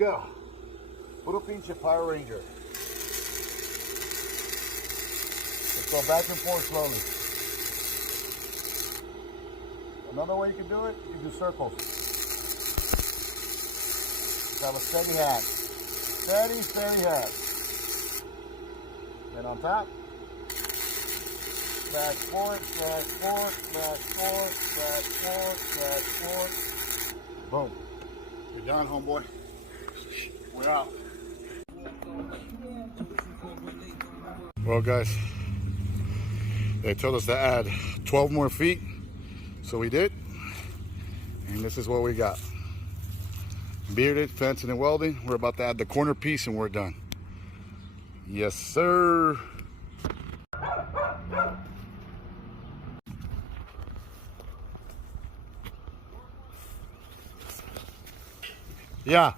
go. Puro pinche Power Ranger. Let's go back and forth slowly. Another way you can do it, you can do circles. Just have a steady hand. Steady, steady hand. Then on top. Back, forth, back, forth, back, forth, back, forth, back, forth. Boom. You're done, homeboy. We're out. Well, guys, they told us to add 12 more feet, so we did. And this is what we got. Bearded, fencing, and welding. We're about to add the corner piece and we're done. Yes, sir. Yeah.